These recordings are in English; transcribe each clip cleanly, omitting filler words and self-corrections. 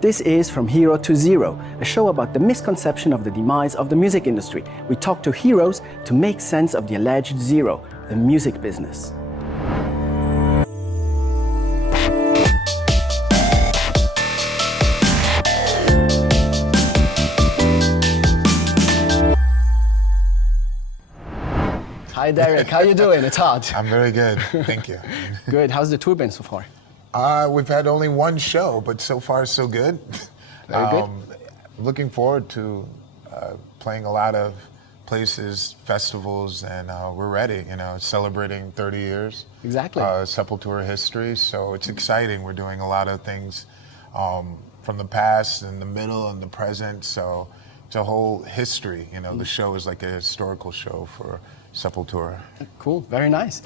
This is From Hero to Zero, a show about the misconception of the demise of the music industry. We talk to heroes to make sense of the alleged zero, the music business. Hi Derrick, how you doing? It's hot. I'm very good, thank you. Good, how's the tour been so far? We've had only one show, but so far so good. Very good. Looking forward to playing a lot of places, festivals, and we're ready, celebrating 30 years. Exactly. Sepultura history, so it's exciting. We're doing a lot of things from the past and the middle and the present, so it's a whole history. The show is like a historical show for Sepultura. Cool, very nice.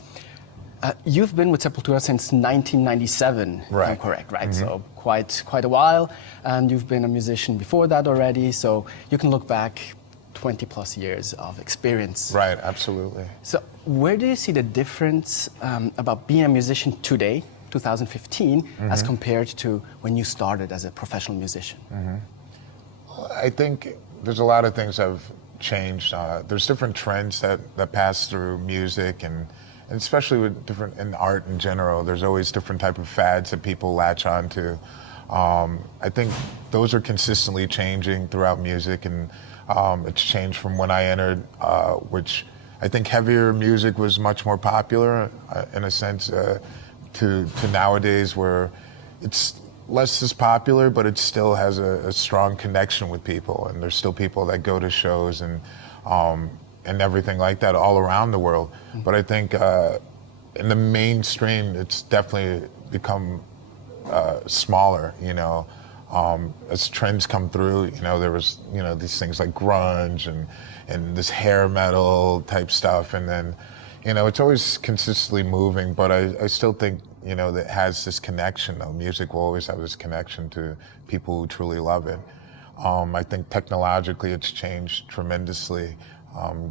You've been with Sepultura since 1997, if I'm correct, right? Mm-hmm. So quite a while, and you've been a musician before that already, so you can look back 20 plus years of experience. Right, absolutely. So where do you see the difference about being a musician today, 2015, as compared to when you started as a professional musician? Well, I think there's a lot of things that have changed. There's different trends that pass through music and especially with different in art in general. There's always different type of fads that people latch onto. I think those are consistently changing throughout music, and it's changed from when I entered, which I think heavier music was much more popular in a sense to nowadays where it's less as popular, but it still has a strong connection with people, and there's still people that go to shows and everything like that all around the world. But I think in the mainstream, it's definitely become smaller, as trends come through. There was, these things like grunge and this hair metal type stuff. And then, it's always consistently moving, but I still think, that has this connection, though. Music will always have this connection to people who truly love it. I think technologically it's changed tremendously.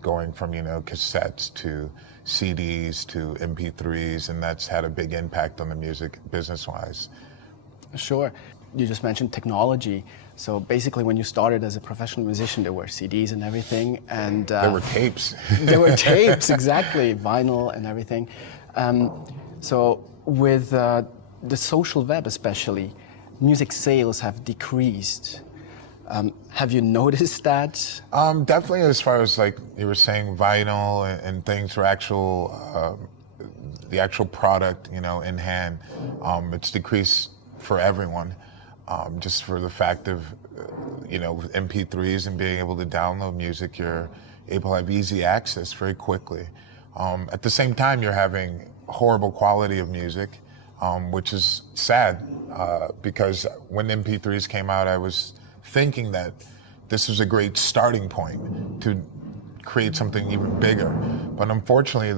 Going from, cassettes to CDs to MP3s, and that's had a big impact on the music business-wise. Sure. You just mentioned technology. So basically when you started as a professional musician, there were CDs and everything, and there were tapes. There were tapes, exactly, vinyl and everything. So with the social web especially, music sales have decreased. Have you noticed that? Definitely, as far as like you were saying, vinyl and things for the actual product, in hand, it's decreased for everyone. Just for the fact of, with MP3s and being able to download music, you're able to have easy access very quickly. At the same time, you're having horrible quality of music, which is sad, because when MP3s came out, I was thinking that this was a great starting point to create something even bigger. But unfortunately,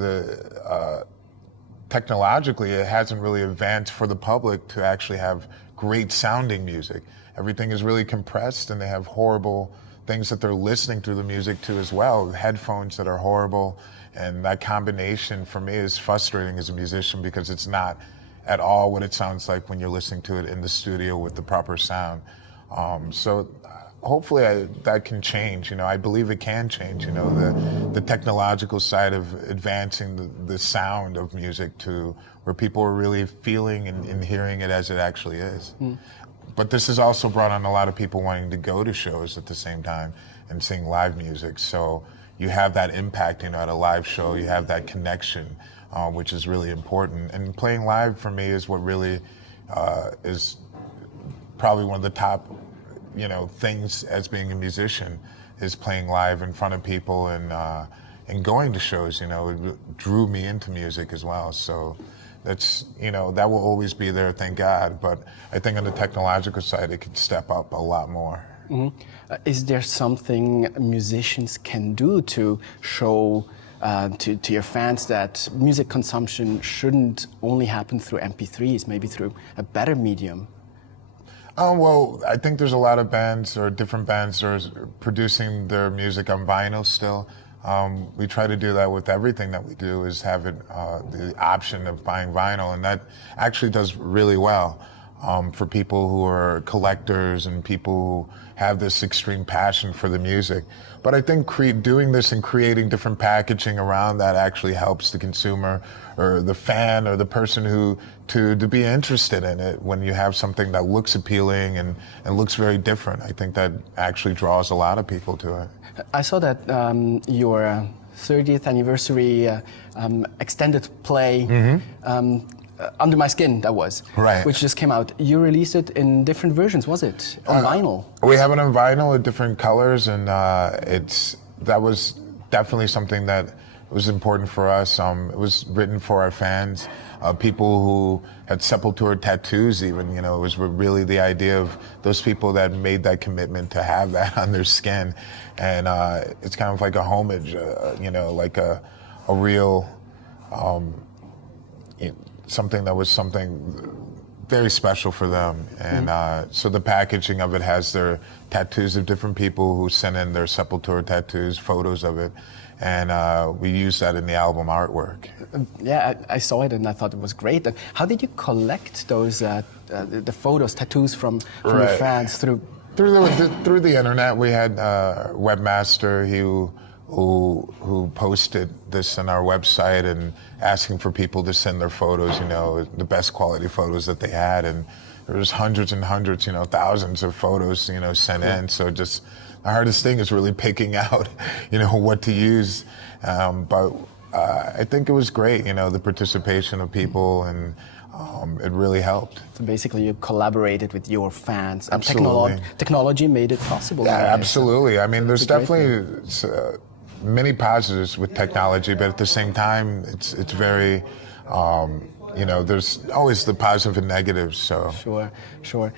technologically, it hasn't really advanced for the public to actually have great sounding music. Everything is really compressed, and they have horrible things that they're listening to the music to as well, headphones that are horrible. And that combination for me is frustrating as a musician, because it's not at all what it sounds like when you're listening to it in the studio with the proper sound. So hopefully that can change. I believe it can change. The technological side of advancing the sound of music to where people are really feeling and hearing it as it actually is. But this has also brought on a lot of people wanting to go to shows at the same time and sing live music. So you have that impact, at a live show. You have that connection, which is really important. And playing live for me is what really is probably one of the top, things as being a musician, is playing live in front of people and going to shows. It drew me into music as well. So that's, that will always be there, thank God. But I think on the technological side, it could step up a lot more. Is there something musicians can do to show to your fans that music consumption shouldn't only happen through MP3s, maybe through a better medium? Well, I think there's a lot of bands or different bands that are producing their music on vinyl still. We try to do that with everything that we do, is have it the option of buying vinyl, and that actually does really well. for people who are collectors and people who have this extreme passion for the music. But I think doing this and creating different packaging around that actually helps the consumer or the fan or the person who to be interested in it. When you have something that looks appealing and looks very different, I think that actually draws a lot of people to it. I saw that your 30th anniversary extended play, Under My Skin, that was, right, which just came out. You released it in different versions, was it? On vinyl? We have it on vinyl with different colors, and that was definitely something that was important for us. It was written for our fans, people who had Sepultura tattoos even, it was really the idea of those people that made that commitment to have that on their skin. And it's kind of like a homage, like a real, something that was something very special for them. And so the packaging of it has their tattoos of different people who sent in their Sepultura tattoos, photos of it. And we used that in the album artwork. Yeah, I saw it and I thought it was great. How did you collect those the photos, tattoos from your fans through the internet? We had a webmaster who posted this on our website and asking for people to send their photos, the best quality photos that they had. And there was hundreds and hundreds, thousands of photos, sent in. So just the hardest thing is really picking out, what to use. But I think it was great, the participation of people, and it really helped. So basically you collaborated with your fans. And absolutely. Technology made it possible. Yeah, absolutely. I mean, there's definitely many positives with technology, but at the same time, it's very, there's always the positive and negatives. So Sure.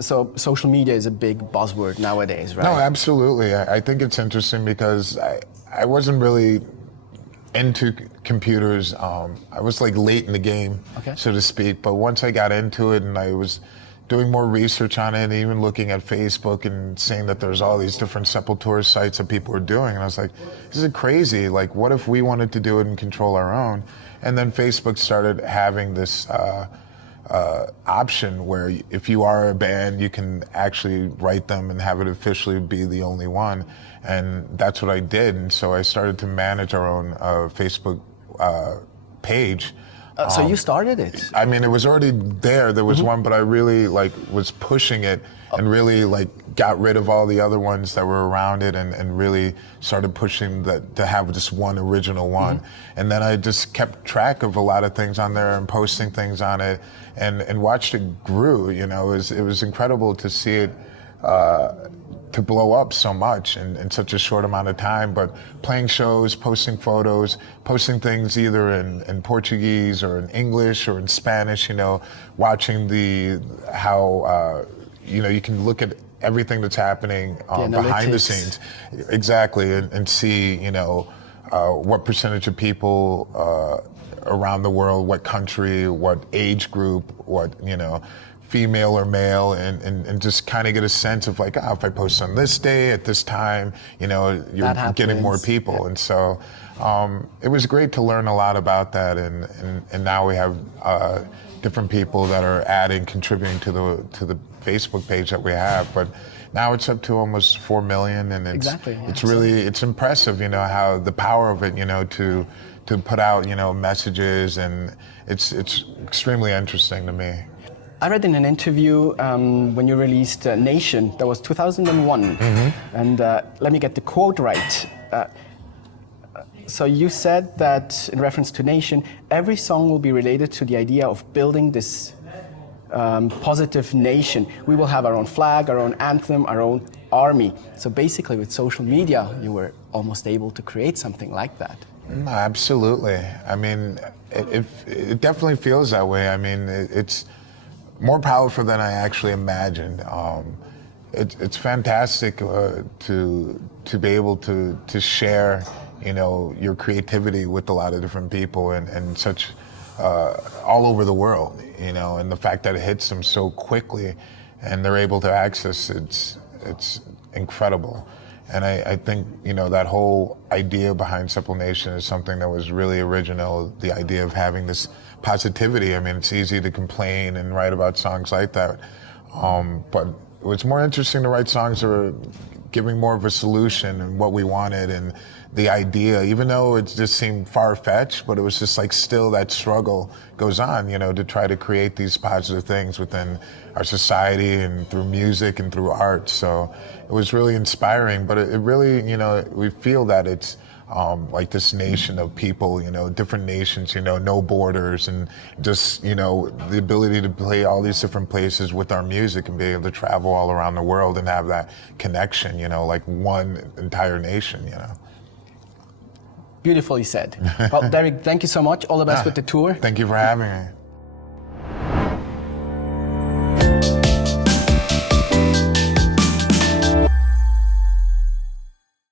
So social media is a big buzzword nowadays, right? No, absolutely. I think it's interesting because I wasn't really into computers. I was like late in the game, so to speak. But once I got into it and I was doing more research on it, and even looking at Facebook and seeing that there's all these different Sepultura sites that people are doing, and I was like, this is crazy. Like, what if we wanted to do it and control our own? And then Facebook started having this option where if you are a band, you can actually write them and have it officially be the only one. And that's what I did. And so I started to manage our own Facebook page. So you started it? I mean, it was already there. There was one, but I really was pushing it and really got rid of all the other ones that were around it and really started pushing that to have just one original one. And then I just kept track of a lot of things on there and posting things on it and watched it grew. It was incredible to see it to blow up so much in such a short amount of time. But playing shows, posting photos, posting things either in Portuguese or in English or in Spanish, watching how you can look at everything that's happening behind the scenes. Exactly, and see, what percentage of people around the world, what country, what age group, what, female or male, and just kind of get a sense of if I post on this day at this time, you're getting more people. Yeah. And so it was great to learn a lot about that, and now we have different people that are contributing to the Facebook page that we have. But now it's up to almost 4 million, and it's impressive, how the power of it, to put out, messages, and it's extremely interesting to me. I read in an interview when you released Nation, that was 2001, and let me get the quote right. So you said that, in reference to Nation, every song will be related to the idea of building this positive nation. We will have our own flag, our own anthem, our own army. So basically with social media, you were almost able to create something like that. No, absolutely. I mean, it definitely feels that way. I mean, it's more powerful than I actually imagined. It's fantastic to be able to share, your creativity with a lot of different people and such all over the world, and the fact that it hits them so quickly and they're able to access it's incredible. And I think, you know, that whole idea behind Simple Nation is something that was really original, the idea of having this positivity. I mean, it's easy to complain and write about songs like that. But it was more interesting to write songs that were giving more of a solution and what we wanted and the idea, even though it just seemed far-fetched, but it was just like still that struggle goes on, you know, to try to create these positive things within our society and through music and through art. So it was really inspiring, but it really, you know, we feel that it's like this nation of people, you know, different nations, you know, no borders, and just, you know, the ability to play all these different places with our music and be able to travel all around the world and have that connection, you know, like one entire nation, you know. Beautifully said. Well, Derrick, thank you so much. All the best with the tour. Thank you for having me.